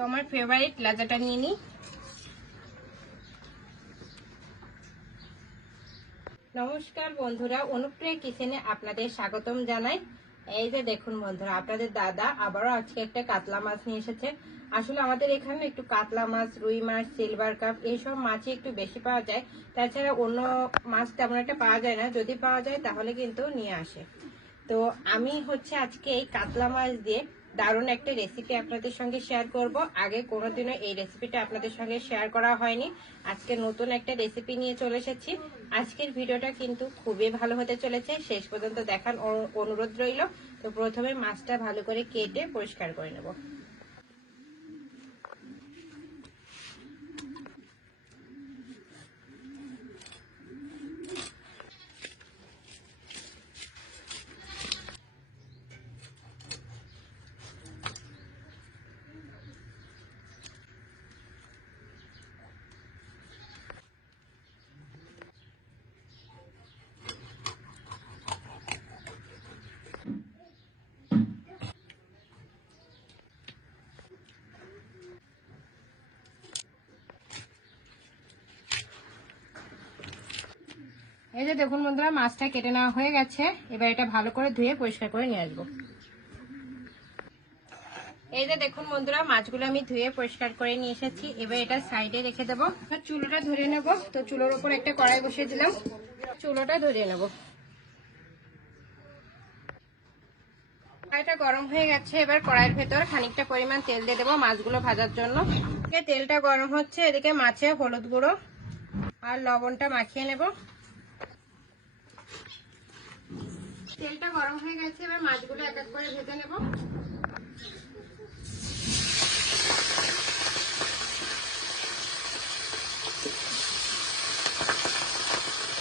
তো আমার ফেভারিট লাজাটা নিয়ে নিই। নমস্কার বন্ধুরা, অনুপ্রিয়া কিচেনে আপনাদের স্বাগতম জানাই। এই যে দেখুন বন্ধুরা, আপনাদের দাদা আবারও আজকে একটা কাতলা মাছ নিয়ে এসেছে। আসলে আমাদের এখানে একটু কাতলা মাছ, রুই মাছ, সিলভার কাপ এইসব মাছই একটু বেশি পাওয়া যায়। তাছাড়া অন্য মাছ তেমন একটা পাওয়া যায় না, যদি পাওয়া যায় তাহলে কিন্তু নিয়ে আসে। তো আমি আজকে এই কাতলা মাছ দিয়ে দারুণ একটা রেসিপি আপনাদের সঙ্গে শেয়ার করব। আগে কোনোদিনও এই রেসিপিটা আপনাদের সঙ্গে শেয়ার করা হয়নি। আজকে নতুন একটা রেসিপি নিয়ে চলে এসেছি। আজকের ভিডিওটা কিন্তু খুবই ভালো হতে চলেছে, শেষ পর্যন্ত দেখার অনুরোধ রইল। তো প্রথমে মাছটা ভালো করে কেটে পরিষ্কার করে নেব। এই যে দেখুন বন্ধুরা, মাছটা কেটে নেওয়া হয়ে গেছে। এবার এটা ভালো করে ধুয়ে পরিষ্কার করে নিয়ে আসবো। এই যে দেখুন বন্ধুরা, মাছগুলো আমি ধুয়ে পরিষ্কার করে নিয়ে এসেছি। এবার এটা সাইডে রেখে দেবো। চুলোটা ধরে নেব। তো চুলোর উপর একটা কড়াই বসিয়ে দিলাম, চুলোটা ধরিয়ে নেব। কড়াইটা গরম হয়ে গেছে। এবার কড়াইয়ের ভেতর খানিকটা পরিমাণ তেল দিয়ে দেবো মাছগুলো ভাজার জন্য। তেলটা গরম হচ্ছে, এদিকে মাছে হলুদ গুঁড়ো আর লবণটা মাখিয়ে নেব। তেলটা গরম হয়ে গেছে, এবার মাছগুলো এক এক করে ভেজে নেব।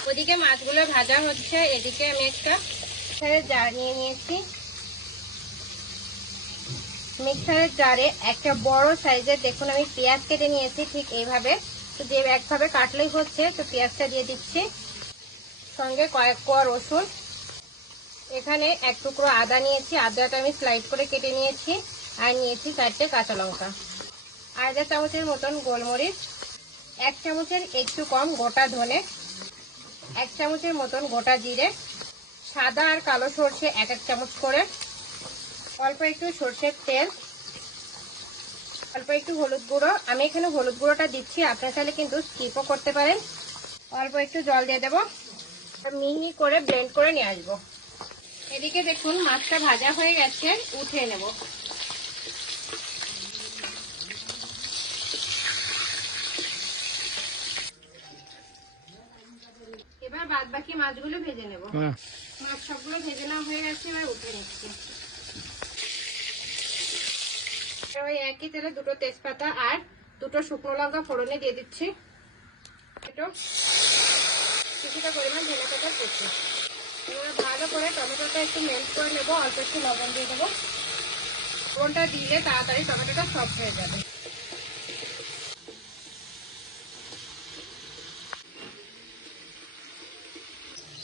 ওদিকে মাছগুলো ভাজা হচ্ছে, এদিকে আমি একটা মিক্সারের জার নিয়ে নিয়েছি। মিক্সারের জারে একটা বড় সাইজের দেখুন আমি পেঁয়াজ কেটে নিয়েছি, ঠিক এইভাবে। তো যে একভাবে কাটলেই হচ্ছে। তো পেঁয়াজটা দিয়ে দিচ্ছি, সঙ্গে কয়েক কোয়া রসুন, এখানে এক টুকরো আদা নিয়েছি, আদাটা আমি স্লাইড করে কেটে নিয়েছি, আর নিয়েছি 4টে কাঁচা লঙ্কা, আধা চামচের মতন গোলমরিচ, 1 চামচের একটু কম গোটা ধনে, 1 চামচের মতন গোটা জিরে, সাদা আর কালো সর্ষে 1 চামচ করে, অল্প একটু সর্ষের তেল, অল্প একটু হলুদ গুঁড়ো। আমি এখানে হলুদ গুঁড়োটা দিচ্ছি, আপনারা চাইলে কিন্তু স্কিপও করতে পারেন। অল্প একটু জল দিয়ে দেবো, মিহি করে ব্লেন্ড করে নিয়ে আসবো। এদিকে দেখুন মাছটা ভাজা হয়ে গেছে, উঠিয়ে নেব। এবার বাদ বাকি মাছগুলো ভেজে নেব। মাছ সবগুলো ভেজে নেওয়া হয়ে গেছে, এবার উঠে নিচ্ছি। ওই একই তেলে 2টো তেজপাতা আর 2টো শুকনো লঙ্কা ফোড়নে দিয়ে দিচ্ছি। কিছুটা পরিমাণ ধনে পাতা কুচি। এবার ভালো করে টমেটোটা একটু মেল্ট করে নেবো, অল্প একটু লবণ দিয়ে দেবো। লবণটা দিলে তাড়াতাড়ি টমেটোটা সফট হয়ে যাবে।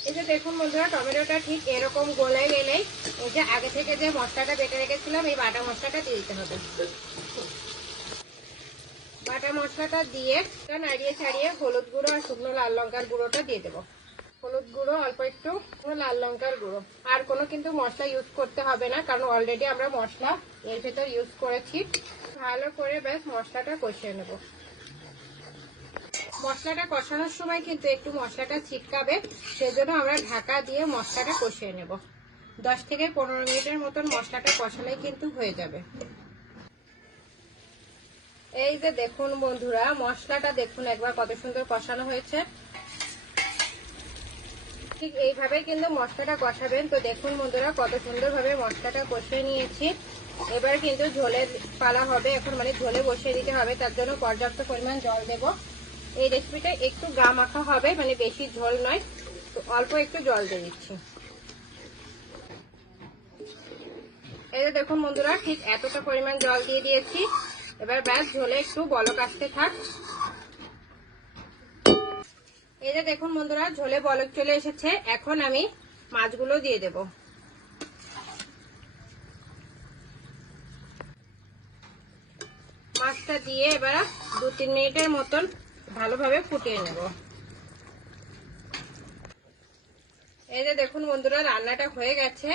এই যে দেখুন বন্ধুরা, টমেটোটা ঠিক এরকম গলে গেলেই এই যে আগে থেকে যে মশলাটা বেটে রেখেছিলাম, এই বাটা মশলাটা দিয়ে দিতে হবে। বাটা মশলাটা দিয়ে নাড়িয়ে ছাড়িয়ে হলুদ গুঁড়ো আর শুকনো লাল লঙ্কার গুঁড়োটা দিয়ে দেবো। হলুদ গুঁড়ো, অল্প একটু লাল লঙ্কার গুঁড়ো। আর কোনো কিন্তু মশলা ইউজ করতে হবে না, কারণ অলরেডি আমরা মশলা এর ভেতর ইউজ করেছি। ভালো করে ব্যাস মশলাটা কষিয়ে নেব। মশলাটা কষানোর সময় কিন্তু একটু মশলাটা ছিটকাবে, সেজন্য আমরা ঢাকা দিয়ে মশলাটা কষিয়ে নেব। 10 থেকে 15 মিনিটের মতন মশলাটা কষালেই কিন্তু হয়ে যাবে। এই যে দেখুন বন্ধুরা, মশলাটা দেখুন একবার কত সুন্দর কষানো হয়েছে। ঠিক এইভাবে কিন্তু মশলাটা কষাবেন। তো দেখুন বন্ধুরা, কত সুন্দরভাবে মশলাটা কষিয়ে নিয়েছি। এবার কিন্তু ঝোলের পালা হবে, এখন মানে ঝোলে বসিয়ে দিতে হবে। তার জন্য পর্যাপ্ত পরিমাণ জল দেব। এই রেসিপিটা একটু গা মাখা হবে, মানে বেশি ঝোল নয়। তো অল্প একটু জল দিয়ে দিচ্ছি। এই যে দেখুন বন্ধুরা, ঠিক এতটা পরিমাণ জল দিয়ে দিয়েছি। এবার ব্যাস ঝোলে একটু বলক আসতে থাক। এই যে দেখুন বন্ধুরা, ঝোলে বলক চলে এসেছে। এখন আমি মাছগুলো দিয়ে দেব। মাছটা দিয়ে এবার 2-3 মিনিটের মতন ভালোভাবে ফুটিয়ে নেব। এই যে দেখুন বন্ধুরা, রান্নাটা হয়ে গেছে।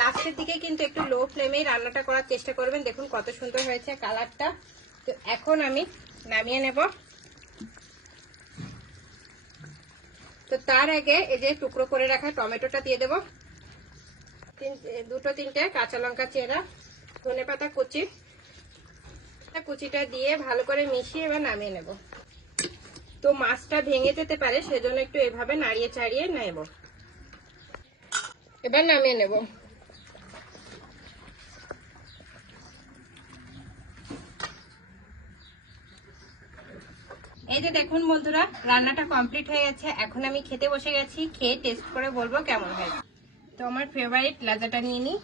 লাস্টের দিকে কিন্তু একটু লো ফ্লেমেই রান্নাটা করার চেষ্টা করবেন। দেখুন কত সুন্দর হয়েছে কালারটা। তো এখন আমি নামিয়ে নেব। তো তার আগে এই যে টুকরো করে রাখা টমেটোটা দিয়ে দেব, 2-3টে কাঁচা লঙ্কা চেরা, ধনেপাতা কুচিটা দিয়ে ভালো করে মিশিয়ে এবার নামিয়ে নেব। তো মাছটা ভেঙে যেতে পারে, সেজন্য একটু এভাবে নাড়িয়ে চাড়িয়ে নেব। এবার নামিয়ে নেব। এই যে দেখুন বন্ধুরা, রান্নাটা কমপ্লিট হয়ে গেছে। এখন আমি খেতে বসে গেছি, খেয়ে টেস্ট করে বলবো কেমন হয়েছে। তো আমার ফেভারিট লাজাটা নিয়ে নিই।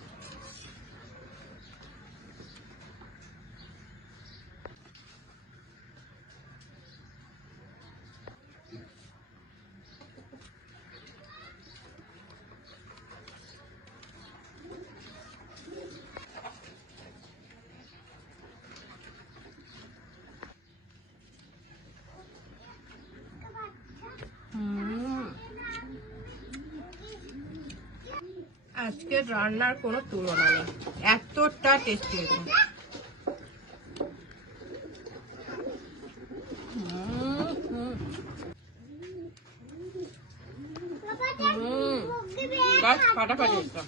আজকের রান্নার কোনো তুলনা নেই, এতটা টেস্টি হয়েছে। ফাটাফাটি হচ্ছে।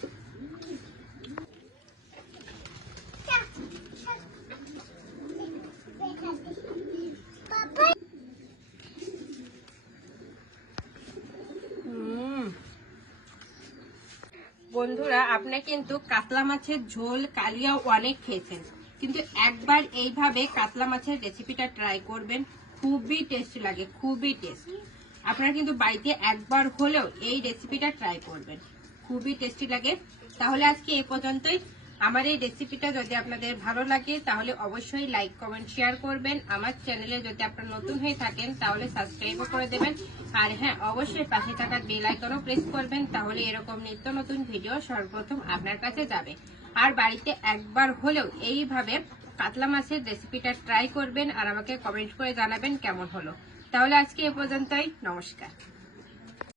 বন্ধুরা, আপনি কিন্তু কাতলা মাছের ঝোল কালিয়া অনেক খেয়েছেন, কিন্তু একবার এইভাবে কাতলা মাছের রেসিপিটা ট্রাই করবেন, খুবই টেস্টি লাগে, খুবই টেস্টি। আপনারা কিন্তু বাড়িতে একবার হলেও এই রেসিপিটা ট্রাই করবেন, খুবই টেস্টি লাগে। তাহলে আজকে এই পর্যন্তই। আমার এই রেসিপিটা যদি আপনাদের ভালো লাগে তাহলে অবশ্যই লাইক কমেন্ট শেয়ার করবেন। আমার চ্যানেলে যদি আপনারা নতুন হয়ে থাকেন তাহলে সাবস্ক্রাইবও করে দেবেন। আর হ্যাঁ, অবশ্যই পাশে থাকা বেল আইকনও প্রেস করবেন, তাহলে এরকম নিত্য নতুন ভিডিও সর্বপ্রথম আপনার কাছে যাবে। আর বাড়িতে একবার হলেও এইভাবে কাতলা মাছের রেসিপিটা ট্রাই করবেন আর আমাকে কমেন্ট করে জানাবেন কেমন হলো। তাহলে আজকে এ পর্যন্তই, নমস্কার।